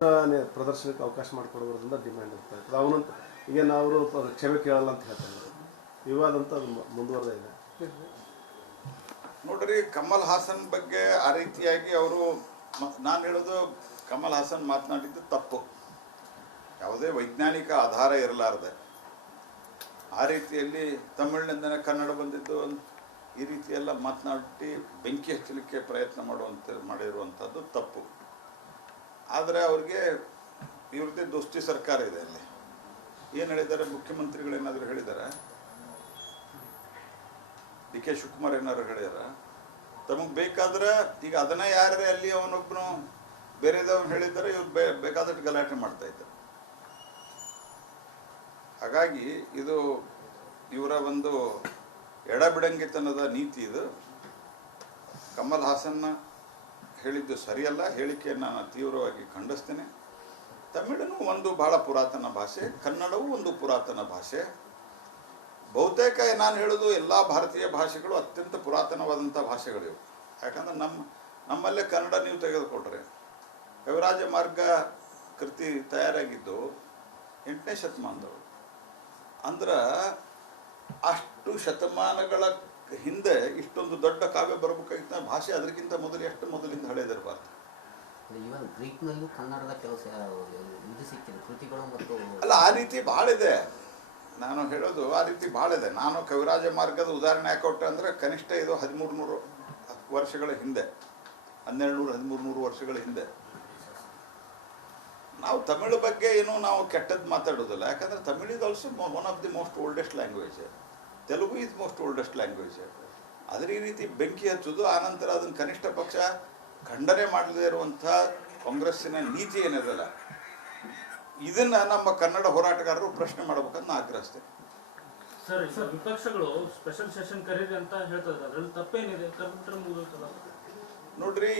ಪ್ರದರ್ಶನಕ್ಕೆ ಅವಕಾಶ ಮಾಡಿಕೊಡೋದ್ರಿಂದ ಡಿಮ್ಯಾಂಡ್ ಇರ್ತಾ ಇರ್ತದೆ. ಅವನಂತ ಈಗ ನಾವು ಕ್ಷಮೆ ಕೇಳಲ್ಲ ಅಂತ ಹೇಳ್ತಾರೆ. ವಿವಾದ ಅಂತ ಅದು ಮುಂದುವರೆದೇ ಇದೆ. ನೋಡ್ರಿ, ಕಮಲ್ ಹಾಸನ್ ಬಗ್ಗೆ ಆ ರೀತಿಯಾಗಿ ಅವರು ನಾನು ಹೇಳೋದು ಕಮಲ್ ಹಾಸನ್ ಮಾತನಾಡಿದ್ದು ತಪ್ಪು. ಯಾವುದೇ ವೈಜ್ಞಾನಿಕ ಆಧಾರ ಇರಲಾರದೆ ಆ ರೀತಿಯಲ್ಲಿ ತಮಿಳಿನಿಂದನೇ ಕನ್ನಡ ಬಂದಿದ್ದು ಈ ರೀತಿಯೆಲ್ಲ ಮಾತನಾಡಿ ಬೆಂಕಿ ಹಚ್ಚಲಿಕ್ಕೆ ಪ್ರಯತ್ನ ಮಾಡಿರುವಂಥದ್ದು ತಪ್ಪು. ಆದರೆ ಅವ್ರಿಗೆ ಇವ್ರದ್ದೇ ದೋಸ್ತಿ ಸರ್ಕಾರ ಇದೆ. ಅಲ್ಲಿ ಏನು ಹೇಳಿದ್ದಾರೆ, ಮುಖ್ಯಮಂತ್ರಿಗಳೇನಾದರೂ ಹೇಳಿದ್ದಾರೆ, ಡಿ ಕೆ ಶಿವಕುಮಾರ್ ಏನಾದ್ರು ಹೇಳಿದಾರ, ತಮಗೆ ಬೇಕಾದ್ರೆ ಈಗ ಅದನ್ನ ಯಾರೇ ಅಲ್ಲಿ ಅವನೊಬ್ಬನು ಬೇರೆದವನು ಹೇಳಿದ್ದಾರೆ, ಇವ್ರು ಬೇಕಾದಷ್ಟು ಗಲಾಟೆ ಮಾಡ್ತಾ ಇದ್ದಾರೆ. ಹಾಗಾಗಿ ಇದು ಇವರ ಒಂದು ಎಡಬಿಡಂಗಿತನದ ನೀತಿ. ಇದು ಕಮಲ್ ಹಾಸನ್ನ ಹೇಳಿದ್ದು ಸರಿಯಲ್ಲ. ಹೇಳಿಕೆಯನ್ನು ನಾನು ತೀವ್ರವಾಗಿ ಖಂಡಿಸ್ತೇನೆ. ತಮಿಳನು ಒಂದು ಬಹಳ ಪುರಾತನ ಭಾಷೆ, ಕನ್ನಡವೂ ಒಂದು ಪುರಾತನ ಭಾಷೆ. ಬಹುತೇಕ ನಾನು ಹೇಳೋದು ಎಲ್ಲ ಭಾರತೀಯ ಭಾಷೆಗಳು ಅತ್ಯಂತ ಪುರಾತನವಾದಂಥ ಭಾಷೆಗಳಿವು. ಯಾಕಂದ್ರೆ ನಮ್ಮಲ್ಲೇ ಕನ್ನಡ ನೀವು ತೆಗೆದುಕೊಟ್ರೆ ಕವಿರಾಜ ಮಾರ್ಗ ಕೃತಿ ತಯಾರಾಗಿದ್ದು 8ನೇ ಶತಮಾನದವರು. ಅಂದ್ರೆ ಅಷ್ಟು ಶತಮಾನಗಳ ಹಿಂದೆ ಇಷ್ಟೊಂದು ದೊಡ್ಡ ಕಾವ್ಯ ಬರಬೇಕಾಗಿತ್ತ ಭಾಷೆ ಅದಕ್ಕಿಂತ ಮೊದಲು ಎಷ್ಟು ಮೊದಲಿಂದ ಹಳೆಯದಿರಬಾರ್ದು. ಕನ್ನಡದ ಕೆಲಸ ಕೃತಿಗಳು ಮತ್ತು ಅಲ್ಲ, ಆ ರೀತಿ ಭಾಳ ಇದೆ. ನಾನು ಹೇಳೋದು ಆ ರೀತಿ ಭಾಳ ಇದೆ. ನಾನು ಕವಿರಾಜ ಮಾರ್ಗದ ಉದಾಹರಣೆ ಯಾಕೊಟ್ಟೆ ಅಂದರೆ ಕನಿಷ್ಠ ಇದು 1300 ವರ್ಷಗಳ ಹಿಂದೆ, 1200-1300 ವರ್ಷಗಳ ಹಿಂದೆ. ನಾವು ತಮಿಳು ಬಗ್ಗೆ ಏನು ನಾವು ಕೆಟ್ಟದ್ದು ಮಾತಾಡೋದಿಲ್ಲ. ಯಾಕಂದರೆ Tamil is also one of the most oldest language. Telugu is most oldest language. ಆದರೆ ಈ ರೀತಿ ಬೆಂಕಿ ಹಚ್ಚೋದು, ಆನಂತರ ಅದನ್ನು ಕನಿಷ್ಠ ಪಕ್ಷ ಖಂಡನೆ ಮಾಡದೇ ಇರುವಂಥ ಕಾಂಗ್ರೆಸ್ಸಿನ ನೀತಿ ಏನಿದೆಯಲ್ಲ, ಇದನ್ನು ನಮ್ಮ ಕನ್ನಡ ಹೋರಾಟಗಾರರು ಪ್ರಶ್ನೆ ಮಾಡಬೇಕಂತ ಆಗ್ರಹಿಸ್ತೇನೆ. ಸರ್, ವಿಪಕ್ಷಗಳು ಸ್ಪೆಷಲ್ ಸೆಷನ್ ಕರೀರಿ ಅಂತ ಹೇಳ್ತಾರೆ, ಅದರಲ್ಲಿ ತಪ್ಪೇನಿದೆ? ನೋಡ್ರಿ,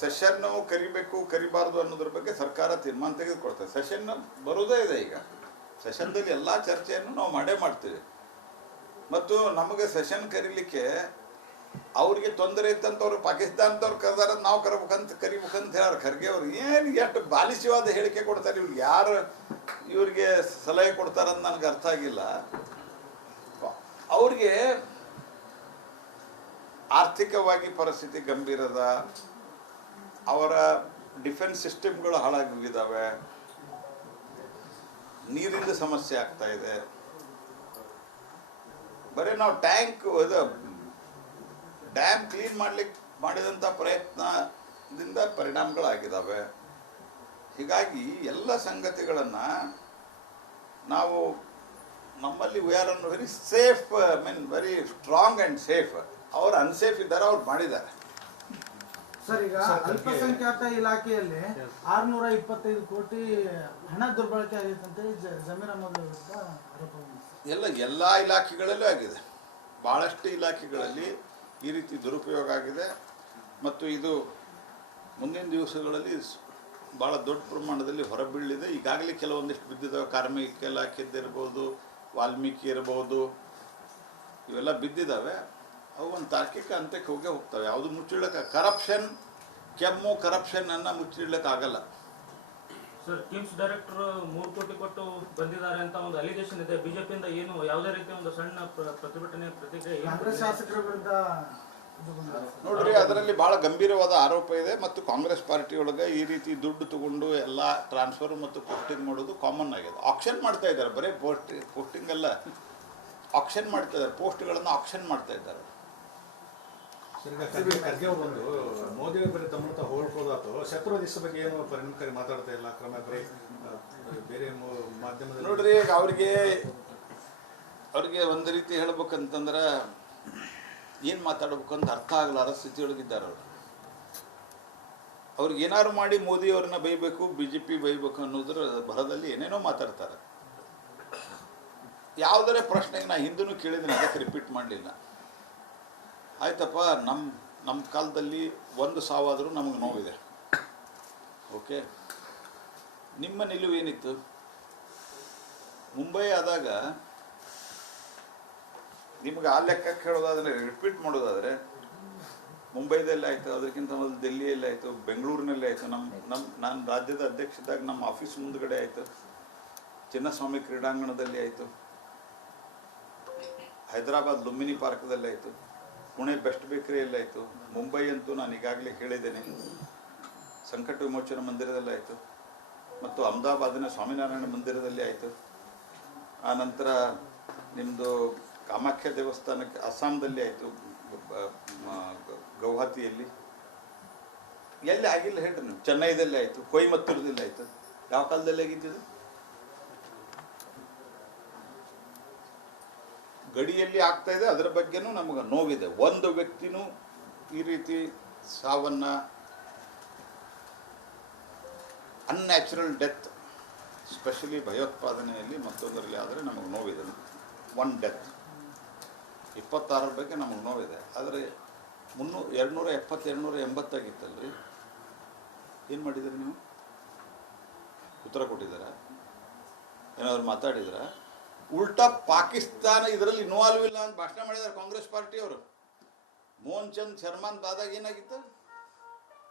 ಸೆಷನ್ ಕರಿಬೇಕು ಕರಿಬಾರ್ದು ಅನ್ನೋದ್ರ ಬಗ್ಗೆ ಸರ್ಕಾರ ತೀರ್ಮಾನ ತೆಗೆದುಕೊಳ್ತದೆ. ಸೆಷನ್ ಬರೋದೇ ಇದೆ. ಈಗ ಸೆಷನ್ದಲ್ಲಿ ಎಲ್ಲ ಚರ್ಚೆಯನ್ನು ನಾವು ಮಾಡೇ ಮಾಡ್ತೀವಿ. ಮತ್ತು ನಮಗೆ ಸೆಷನ್ ಕರೀಲಿಕ್ಕೆ ಅವ್ರಿಗೆ ತೊಂದರೆ ಇತ್ತಂತವ್ರು ಪಾಕಿಸ್ತಾನದವ್ರು ಕರೆದಾರ, ನಾವು ಕರಿಬೇಕಂತ ಹೇಳಾರ. ಖರ್ಗೆ ಅವ್ರು ಏನು ಎಷ್ಟು ಬಾಲಿಶವಾದ ಹೇಳಿಕೆ ಕೊಡ್ತಾರೆ, ಇವ್ರಿಗೆ ಯಾರು ಇವ್ರಿಗೆ ಸಲಹೆ ಕೊಡ್ತಾರಂತ ನನಗೆ ಅರ್ಥ ಆಗಿಲ್ಲ. ಅವ್ರಿಗೆ ಆರ್ಥಿಕವಾಗಿ ಪರಿಸ್ಥಿತಿ ಗಂಭೀರದ, ಅವರ ಡಿಫೆನ್ಸ್ ಸಿಸ್ಟಮ್ಗಳು ಹಾಳಾಗಿದ್ದಾವೆ, ನೀರಿನ ಸಮಸ್ಯೆ ಆಗ್ತಾ ಇದೆ. ಬರೀ ನಾವು ಡ್ಯಾಮ್ ಕ್ಲೀನ್ ಮಾಡಿದಂಥ ಪ್ರಯತ್ನದಿಂದ ಪರಿಣಾಮಗಳಾಗಿದ್ದಾವೆ. ಹೀಗಾಗಿ ಎಲ್ಲ ಸಂಗತಿಗಳನ್ನು ನಾವು ನಮ್ಮಲ್ಲಿ we are an very safe, very strong and safe. ಅವ್ರು ಅನ್ಸೇಫ್ ಇದ್ದಾರೆ, ಅವ್ರು ಮಾಡಿದ್ದಾರೆ. ಸರ್, ಈಗ ಅಲ್ಪಸಂಖ್ಯಾತ ಇಲಾಖೆಯಲ್ಲಿ 625 ಕೋಟಿ ಹಣ ದುರ್ಬಳಕೆ ಆಗೈತೆ ಅಂತೇಳಿ ಜಮೀರ್ ಅಹಮದ್ ವಿರುದ್ಧ ಆರೋಪ. ಎಲ್ಲ ಇಲಾಖೆಗಳಲ್ಲೂ ಆಗಿದೆ. ಭಾಳಷ್ಟು ಇಲಾಖೆಗಳಲ್ಲಿ ಈ ರೀತಿ ದುರುಪಯೋಗ ಆಗಿದೆ. ಮತ್ತು ಇದು ಮುಂದಿನ ದಿವಸಗಳಲ್ಲಿ ಭಾಳ ದೊಡ್ಡ ಪ್ರಮಾಣದಲ್ಲಿ ಹೊರಬೀಳಿದೆ. ಈಗಾಗಲೇ ಕೆಲವೊಂದಿಷ್ಟು ಬಿದ್ದಿದ್ದಾವೆ. ಕಾರ್ಮಿಕ ಇಲಾಖೆದ್ದಿರ್ಬೋದು, ವಾಲ್ಮೀಕಿ ಇರ್ಬೋದು, ಇವೆಲ್ಲ ಬಿದ್ದಿದ್ದಾವೆ. ಅವು ಒಂದು ತಾರ್ಕಿಕ ಅಂತ್ಯಕ್ಕೆ ಹೋಗ್ತವೆ. ಯಾವುದು ಮುಚ್ಚಿಡಕ್ಕೆ ಕರಪ್ಷನ್ ಮುಚ್ಚಿಡ್ಲಿಕ್ಕಾಗಲ್ಲ. ಸರ್, ಕಿಮ್ಸ್ ಡೈರೆಕ್ಟರ್ 3 ಕೋಟಿ ಕೊಟ್ಟು ಬಂದಿದ್ದಾರೆ ಅಂತ ಒಂದು ಅಲಿಗೇಷನ್ ಇದೆ. ಬಿಜೆಪಿಯಿಂದ ಏನು ಯಾವುದೇ ರೀತಿಯ ಒಂದು ಸಣ್ಣ ಪ್ರತಿಭಟನೆ ಪ್ರತಿಕ್ರಿಯೆ ಕಾಂಗ್ರೆಸ್ ಶಾಸಕರ ವಿರುದ್ಧ ನೋಡ್ರಿ, ಅದರಲ್ಲಿ ಭಾಳ ಗಂಭೀರವಾದ ಆರೋಪ ಇದೆ. ಮತ್ತು ಕಾಂಗ್ರೆಸ್ ಪಾರ್ಟಿಯೊಳಗೆ ಈ ರೀತಿ ದುಡ್ಡು ತಗೊಂಡು ಎಲ್ಲ ಟ್ರಾನ್ಸ್ಫರ್ ಮತ್ತು ಪೋಸ್ಟಿಂಗ್ ಮಾಡೋದು ಕಾಮನ್ ಆಗಿದೆ. ಆಕ್ಷನ್ ಮಾಡ್ತಾ ಇದ್ದಾರೆ. ಬರೀ ಪೋಸ್ಟಿಂಗ್ ಅಲ್ಲ, ಆಕ್ಷನ್ ಮಾಡ್ತಾ ಇದ್ದಾರೆ. ಪೋಸ್ಟ್ಗಳನ್ನು ಆಕ್ಷನ್ ಮಾಡ್ತಾ ಇದ್ದಾರೆ. ಖರ್ಗೆ ಅವರು ಒಂದು ಮೋದಿ ಬರೀ ತಮ್ಮ ಹೋಲ್ಕೋದಾತು, ಶತ್ರು ದೇಶದ ಬಗ್ಗೆ ಏನು ಪರಿಣಾಮಕಾರಿ ಮಾತಾಡ್ತಾ ಇಲ್ಲ. ಕ್ರಮ ಬೇರೆ ಮಾಧ್ಯಮದಲ್ಲಿ ನೋಡ್ರಿ, ಅವ್ರಿಗೆ ಒಂದು ರೀತಿ ಹೇಳ್ಬೇಕಂತಂದ್ರೆ ಏನು ಮಾತಾಡ್ಬೇಕಂತ ಅರ್ಥ ಆಗಲಾರ ಸ್ಥಿತಿಯೊಳಗಿದ್ದಾರೆ. ಅವ್ರಿಗೆ ಏನಾದ್ರು ಮಾಡಿ ಮೋದಿಯವ್ರನ್ನ ಬೈಬೇಕು, BJP ಬೈಬೇಕು ಅನ್ನೋದ್ರ ಭರದಲ್ಲಿ ಏನೇನೋ ಮಾತಾಡ್ತಾರೆ. ಯಾವುದರ ಪ್ರಶ್ನೆಗೆ ನಾ ಹಿಂದೂ ಕೇಳಿದ್ದೀನಿ, ಅದಕ್ಕೆ ರಿಪೀಟ್ ಮಾಡಲಿಲ್ಲ. ಆಯ್ತಪ್ಪ, ನಮ್ಮ ಕಾಲದಲ್ಲಿ ಒಂದು ಸಾವಾದರೂ ನಮಗೆ ನೋವಿದೆ. ಓಕೆ, ನಿಮ್ಮ ನಿಲುವೇನಿತ್ತು? ಮುಂಬೈ ಆದಾಗ ನಿಮಗೆ ಆ ಲೆಕ್ಕಕ್ಕೆ ಹೇಳೋದಾದರೆ, ರಿಪೀಟ್ ಮಾಡೋದಾದರೆ, ಮುಂಬೈದಲ್ಲಿ ಆಯಿತು, ಅದಕ್ಕಿಂತ ಮೊದಲು ಡೆಲ್ಲಿಯಲ್ಲಿ ಆಯಿತು, ಬೆಂಗಳೂರಿನಲ್ಲಿ ಆಯಿತು, ನಾನು ರಾಜ್ಯದ ಅಧ್ಯಕ್ಷದಾಗ ನಮ್ಮ ಆಫೀಸ್ ಮುಂದ್ಗಡೆ ಆಯಿತು, ಚಿನ್ನಸ್ವಾಮಿ ಕ್ರೀಡಾಂಗಣದಲ್ಲಿ ಆಯಿತು, ಹೈದರಾಬಾದ್ ಲುಂಬಿನಿ ಪಾರ್ಕ್ದಲ್ಲಿ ಆಯಿತು, ಪುಣೆ ಬೆಸ್ಟ್ ಬೇಕರಿಯಲ್ಲಿ ಆಯಿತು, ಮುಂಬೈ ಅಂತೂ ನಾನು ಈಗಾಗಲೇ ಹೇಳಿದ್ದೇನೆ ಸಂಕಟ ವಿಮೋಚನಾ ಮಂದಿರದಲ್ಲಿ ಆಯಿತು, ಮತ್ತು ಅಹಮದಾಬಾದಿನ ಸ್ವಾಮಿನಾರಾಯಣ ಮಂದಿರದಲ್ಲಿ ಆಯಿತು. ಆ ನಂತರ ನಿಮ್ಮದು ಕಾಮಾಖ್ಯ ದೇವಸ್ಥಾನಕ್ಕೆ ಅಸ್ಸಾಂದಲ್ಲಿ ಆಯಿತು, ಗೌಹಾತಿಯಲ್ಲಿ. ಎಲ್ಲಿ ಆಗಿಲ್ಲ ಹೇಳ್ರಿ ನೀವು. ಚೆನ್ನೈದಲ್ಲಿ ಆಯಿತು, ಕೊಯಮತ್ತೂರದಲ್ಲಿ ಆಯಿತು. ಯಾವ ಕಾಲದಲ್ಲಿ ಆಗಿದ್ದು? ಗಡಿಯಲ್ಲಿ ಆಗ್ತಾ ಇದೆ. ಅದರ ಬಗ್ಗೆನೂ ನಮಗೆ ನೋವಿದೆ. ಒಂದು ವ್ಯಕ್ತಿನೂ ಈ ರೀತಿ ಸಾವನ್ನ, ಅನ್ಯಾಚುರಲ್ ಡೆತ್, ಸ್ಪೆಷಲಿ ಭಯೋತ್ಪಾದನೆಯಲ್ಲಿ ಮತ್ತೊಂದರಲ್ಲಿ ಆದರೆ ನಮಗೆ ನೋವಿದೆ. ಒನ್ ಡೆತ್ 26 ಬಗ್ಗೆ ನಮಗೆ ನೋವಿದೆ. ಆದರೆ 270 280 ಆಗಿತ್ತಲ್ರಿ. ಏನು ಮಾಡಿದ್ರಿ ನೀವು? ಉತ್ತರ ಕೊಟ್ಟಿದ್ದೀರಾ? ಏನಾದ್ರು ಮಾತಾಡಿದ್ರ? ಉಲ್ಟಾ ಪಾಕಿಸ್ತಾನ ಇದರಲ್ಲಿ ಇನ್ವಾಲ್ವ್ ಇಲ್ಲ ಅಂತ ಭಾಷಣ ಮಾಡಿದ್ದಾರೆ ಕಾಂಗ್ರೆಸ್ ಪಾರ್ಟಿಯವರು. ಮೋಹನ್ ಚಂದ್ ಶರ್ಮಾನ್ ಆದಾಗ ಏನಾಗಿತ್ತು?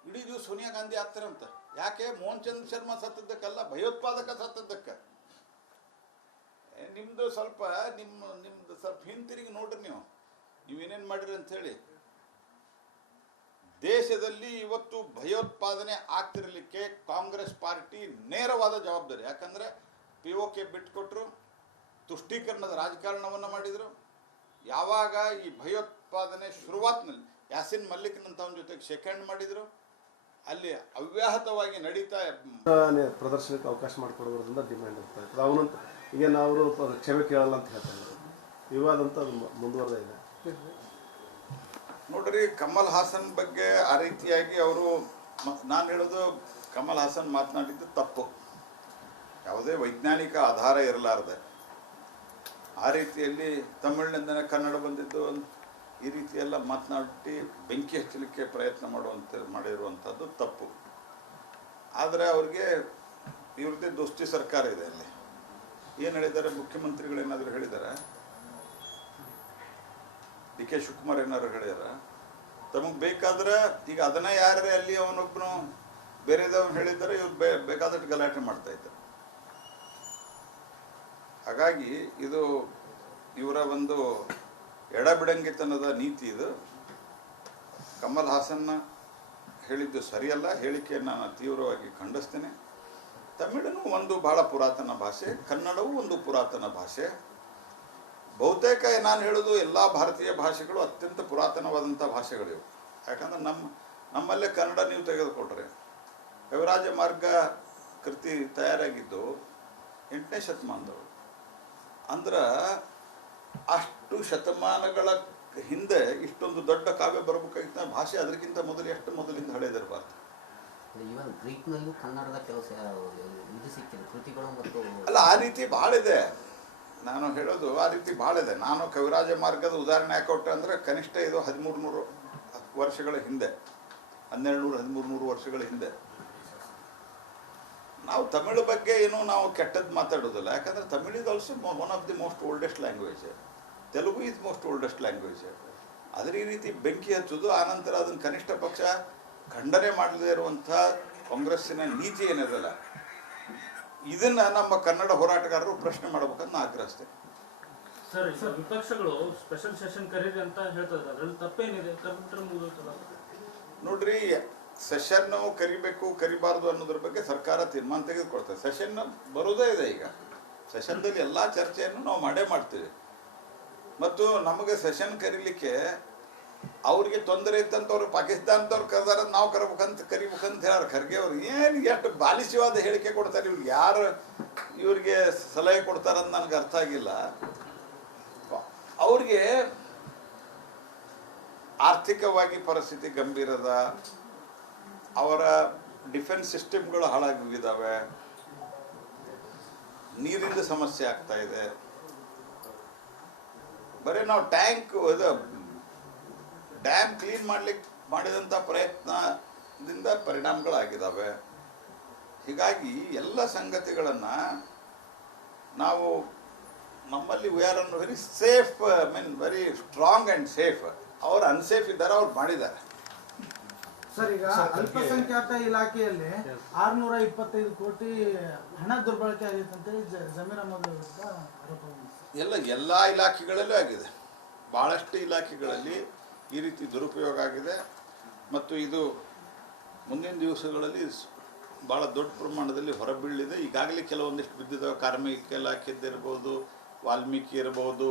ಇಡೀ ದಿವಸ ಸೋನಿಯಾ ಗಾಂಧಿ ಆಗ್ತಾರಂತ. ಯಾಕೆ? ಮೋಹನ್ ಚಂದ್ ಶರ್ಮಾ ಸತ್ತದ್ದಕ್ಕಲ್ಲ, ಭಯೋತ್ಪಾದಕ ಸತ್ತದ್ದಕ್ಕೆ. ನಿಮ್ಮದು ಸ್ವಲ್ಪ ಹಿಂತಿರುಗಿ ನೋಡ್ರಿ. ನೀವೇನೇನು ಮಾಡಿರಿ ಅಂಥೇಳಿ. ದೇಶದಲ್ಲಿ ಇವತ್ತು ಭಯೋತ್ಪಾದನೆ ಆಗ್ತಿರಲಿಕ್ಕೆ ಕಾಂಗ್ರೆಸ್ ಪಾರ್ಟಿ ನೇರವಾದ ಜವಾಬ್ದಾರಿ. ಯಾಕಂದರೆ POK ಬಿಟ್ಟುಕೊಟ್ರು, ತುಷ್ಟೀಕರಣದ ರಾಜಕಾರಣವನ್ನು ಮಾಡಿದರು. ಯಾವಾಗ ಈ ಭಯೋತ್ಪಾದನೆ ಶುರುವಾತ್ನಲ್ಲಿ ಯಾಸಿನ್ ಮಲ್ಲಿಕ್ನಂತವನ ಜೊತೆಗೆ ಶೇಕ್ ಹ್ಯಾಂಡ್ ಮಾಡಿದರು, ಅಲ್ಲಿ ಅವ್ಯಾಹತವಾಗಿ ನಡೀತಾ ಪ್ರದರ್ಶನಕ್ಕೆ ಅವಕಾಶ ಮಾಡಿಕೊಡೋದ್ರಿಂದ ಡಿಮ್ಯಾಂಡ್ ಆಗ್ತಾ ಇರ್ತದೆ. ಅವನಂತ ಈಗ ನಾವು ಕ್ಷಮೆ ಕೇಳಲ್ಲ ಅಂತ ಹೇಳ್ತಾ ಇದ್ದಾರೆ. ವಿವಾದ ಅಂತ ಅದು ಮುಂದುವರೆದ ಇದೆ. ನೋಡ್ರಿ, ಕಮಲ್ ಹಾಸನ್ ಬಗ್ಗೆ ಆ ರೀತಿಯಾಗಿ ಅವರು, ನಾನು ಹೇಳೋದು ಕಮಲ್ ಹಾಸನ್ ಮಾತನಾಡಿದ್ದು ತಪ್ಪು. ಯಾವುದೇ ವೈಜ್ಞಾನಿಕ ಆಧಾರ ಇರಲಾರದೆ ಆ ರೀತಿಯಲ್ಲಿ ತಮಿಳಿನಿಂದನೇ ಕನ್ನಡ ಬಂದಿದ್ದು ಈ ರೀತಿ ಎಲ್ಲ ಮಾತನಾಡಿ ಬೆಂಕಿ ಹಚ್ಚಲಿಕ್ಕೆ ಪ್ರಯತ್ನ ಮಾಡಿರುವಂಥದ್ದು ತಪ್ಪು. ಆದರೆ ಅವ್ರಿಗೆ ಇವ್ರದ್ದೇ ದೋಸ್ತಿ ಸರ್ಕಾರ ಇದೆ. ಅಲ್ಲಿ ಏನು ಹೇಳಿದ್ದಾರೆ? ಮುಖ್ಯಮಂತ್ರಿಗಳೇನಾದರೂ ಹೇಳಿದ್ದಾರೆ? DK ಶಿವಕುಮಾರ್ ಏನಾದ್ರು ಹೇಳಿದಾರ? ತಮಗೆ ಬೇಕಾದ್ರೆ ಈಗ ಅದನ್ನ ಯಾರೇ ಅಲ್ಲಿ ಅವನೊಬ್ಬನು ಬೇರೆದವನು ಹೇಳಿದ್ದಾರೆ, ಇವ್ರು ಬೇಕಾದಷ್ಟು ಗಲಾಟೆ ಮಾಡ್ತಾ ಇದ್ದಾರೆ. ಹಾಗಾಗಿ ಇದು ಇವರ ಒಂದು ಎಡಬಿಡಂಗಿತನದ ನೀತಿ. ಇದು ಕಮಲ್ ಹಾಸನ್ನ ಹೇಳಿದ್ದು ಸರಿಯಲ್ಲ. ಹೇಳಿಕೆಯನ್ನು ನಾನು ತೀವ್ರವಾಗಿ ಖಂಡಿಸ್ತೇನೆ. ತಮಿಳನು ಒಂದು ಬಹಳ ಪುರಾತನ ಭಾಷೆ, ಕನ್ನಡವೂ ಒಂದು ಪುರಾತನ ಭಾಷೆ. ಬಹುತೇಕ ನಾನು ಹೇಳೋದು ಎಲ್ಲ ಭಾರತೀಯ ಭಾಷೆಗಳು ಅತ್ಯಂತ ಪುರಾತನವಾದಂಥ ಭಾಷೆಗಳಿವು. ಯಾಕಂದ್ರೆ ನಮ್ಮಲ್ಲೇ ಕನ್ನಡ ನೀವು ತೆಗೆದುಕೊಟ್ರೆ ಕವಿರಾಜ ಮಾರ್ಗ ಕೃತಿ ತಯಾರಾಗಿದ್ದು 8ನೇ ಶತಮಾನದವರು. ಅಂದ್ರೆ ಅಷ್ಟು ಶತಮಾನಗಳ ಹಿಂದೆ ಇಷ್ಟೊಂದು ದೊಡ್ಡ ಕಾವ್ಯ ಬರಬೇಕಾಗಿತ್ತು. ಭಾಷೆ ಅದಕ್ಕಿಂತ ಮೊದಲಿಂದ ಹಳೆದಿರಬಾರ್ದು. ಈವನ್ ಗ್ರೀಕ್ನಲ್ಲೂ ಕನ್ನಡದ ಕೆಲಸ ಇದು ಸಿಕ್ಕಿದೆ, ಕೃತಿಗಳು ಮತ್ತು ಅಲ್ಲ, ಆ ರೀತಿ ಭಾಳ ಇದೆ. ನಾನು ಹೇಳೋದು ಆ ರೀತಿ ಭಾಳ ಇದೆ. ನಾನು ಕವಿರಾಜ ಮಾರ್ಗದ ಉದಾಹರಣೆ ಯಾಕೊಟ್ಟೆ ಅಂದರೆ ಕನಿಷ್ಠ ಇದು 1300 ವರ್ಷಗಳ ಹಿಂದೆ, 1200-1300 ವರ್ಷಗಳ ಹಿಂದೆ. ನಾವು ತಮಿಳು ಬಗ್ಗೆ ಏನೋ ನಾವು ಕೆಟ್ಟದ್ದು ಮಾತಾಡೋದಿಲ್ಲ. ಯಾಕಂದರೆ Tamil is also one of the most oldest language. Telugu is most oldest language. ಆದರೆ ಈ ರೀತಿ ಬೆಂಕಿ ಹಚ್ಚೋದು, ಆನಂತರ ಅದನ್ನು ಕನಿಷ್ಠ ಪಕ್ಷ ಖಂಡನೆ ಮಾಡದೇ ಇರುವಂಥ ಕಾಂಗ್ರೆಸ್ಸಿನ ನೀತಿ ಏನಿದೆಯಲ್ಲ, ಇದನ್ನು ನಮ್ಮ ಕನ್ನಡ ಹೋರಾಟಗಾರರು ಪ್ರಶ್ನೆ ಮಾಡಬೇಕಂತ ಆಗ್ರಹಿಸ್ತೇನೆ. ಸರ್, ವಿಪಕ್ಷಗಳು ಸ್ಪೆಷಲ್ ಸೆಷನ್ ಕರೀರಿ ಅಂತ ಹೇಳ್ತಾರೆ, ಅದರಲ್ಲಿ ತಪ್ಪೇನಿದೆ? ಕರೆದ್ಬಿಟ್ರೆ ಮುಗಿದೋಯ್ತಲ್ಲ. ನೋಡ್ರಿ, ಸೆಷನ್ನು ಕರಿಬೇಕು ಕರಿಬಾರ್ದು ಅನ್ನೋದ್ರ ಬಗ್ಗೆ ಸರ್ಕಾರ ತೀರ್ಮಾನ ತೆಗೆದುಕೊಳ್ತದೆ. ಸೆಷನ್ ಬರೋದೇ ಇದೆ. ಈಗ ಸೆಷನ್ದಲ್ಲಿ ಎಲ್ಲ ಚರ್ಚೆಯನ್ನು ನಾವು ಮಾಡೇ ಮಾಡ್ತೀವಿ. ಮತ್ತು ನಮಗೆ ಸೆಷನ್ ಕರೀಲಿಕ್ಕೆ ಅವ್ರಿಗೆ ತೊಂದರೆ ಇತ್ತಂತವ್ರು ಪಾಕಿಸ್ತಾನದವ್ರು ಕರೆದಾರ, ನಾವು ಕರಿಬೇಕಂತ ಹೇಳಾರ. ಖರ್ಗೆ ಅವ್ರು ಏನು ಎಷ್ಟು ಬಾಲಿಶವಾದ ಹೇಳಿಕೆ ಕೊಡ್ತಾರೆ. ಇವ್ರಿಗೆ ಯಾರು ಇವ್ರಿಗೆ ಸಲಹೆ ಕೊಡ್ತಾರಂತ ನನಗೆ ಅರ್ಥ ಆಗಿಲ್ಲ. ಅವ್ರಿಗೆ ಆರ್ಥಿಕವಾಗಿ ಪರಿಸ್ಥಿತಿ ಗಂಭೀರದ, ಅವರ ಡಿಫೆನ್ಸ್ ಸಿಸ್ಟಮ್ಗಳು ಹಾಳಾಗಿದ್ದಾವೆ, ನೀರಿನ ಸಮಸ್ಯೆ ಆಗ್ತಾ ಇದೆ. ಬರೀ ನಾವು ಡ್ಯಾಮ್ ಕ್ಲೀನ್ ಮಾಡಿದಂಥ ಪ್ರಯತ್ನದಿಂದ ಪರಿಣಾಮಗಳಾಗಿದ್ದಾವೆ. ಹೀಗಾಗಿ ಎಲ್ಲ ಸಂಗತಿಗಳನ್ನು ನಾವು ನಮ್ಮಲ್ಲಿ we are very safe, very strong and safe. ಅವ್ರು ಅನ್ಸೇಫ್ ಇದ್ದಾರೆ, ಅವ್ರು ಮಾಡಿದ್ದಾರೆ. ಸರ್ ಈಗ ಅಲ್ಪಸಂಖ್ಯಾತ ಇಲಾಖೆಯಲ್ಲಿ 625 ಕೋಟಿ ಹಣ ದುರ್ಬಳಕೆ ಆಗೈತೆ ಅಂತೇಳಿ ಜಮೀರ್ ಅಹಮದ್ ವಿರುದ್ಧ ಆರೋಪ ಬಂದಿದೆ. ಎಲ್ಲ ಇಲಾಖೆಗಳಲ್ಲೂ ಆಗಿದೆ. ಭಾಳಷ್ಟು ಇಲಾಖೆಗಳಲ್ಲಿ ಈ ರೀತಿ ದುರುಪಯೋಗ ಆಗಿದೆ ಮತ್ತು ಇದು ಮುಂದಿನ ದಿವಸಗಳಲ್ಲಿ ಭಾಳ ದೊಡ್ಡ ಪ್ರಮಾಣದಲ್ಲಿ ಹೊರಬೀಳಿದೆ. ಈಗಾಗಲೇ ಕೆಲವೊಂದಿಷ್ಟು ಬಿದ್ದಿದ್ದಾವೆ. ಕಾರ್ಮಿಕ ಇಲಾಖೆದ್ದಿರ್ಬೋದು, ವಾಲ್ಮೀಕಿ ಇರ್ಬೋದು,